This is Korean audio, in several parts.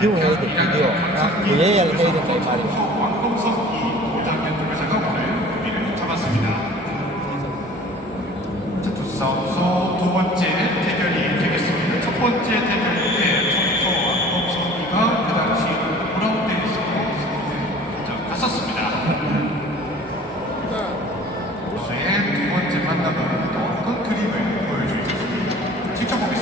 비디오 해야 돼 비디오 아, 그 예약을 해야 된다 이 말이야. 자, 두 번째 대결이 되겠습니다. 첫 번째 대결인데 청소 왕동석이가 그 당시 5라운드에서 승리를 가졌었습니다. 로스의 두 번째 만남은 또 어떤 그림을 보여주실지 지켜보겠습니다.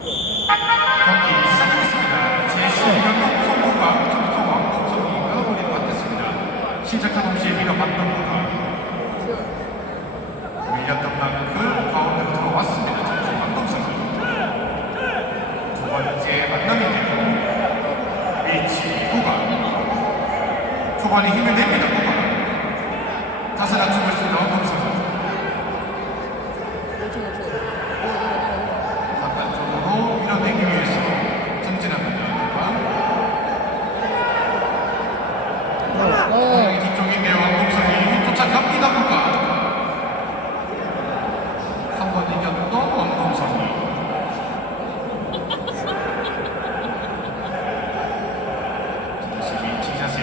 경기 시작하겠습니다. 제12경 송구가 청소 왕동석이가 머리를 맞댔습니다. 시작한 동시에 미가 반동구가 밀렸던 만큼 가운데로 들어왔습니다. 청소 왕동석이 두 번째 만남인데요. 위치 구간 초반에 힘을 냅니다. 구간 다시 낮춤을 쓰는 왕동석이 바깥쪽으로 밀어내기 위해서 전진합니다. 방향이 뒤쪽인데요. 왕동성이 도착합니다. 구간 한번 이겼던 왕동성이 다시 위치 자세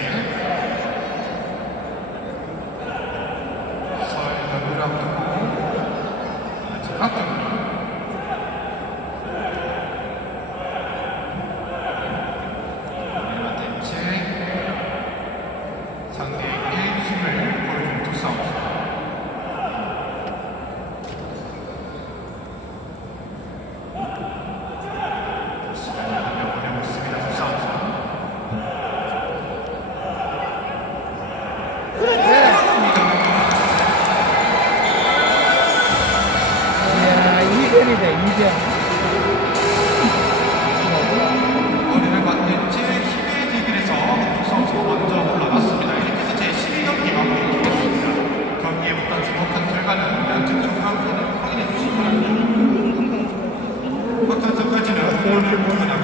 설명 Thank you.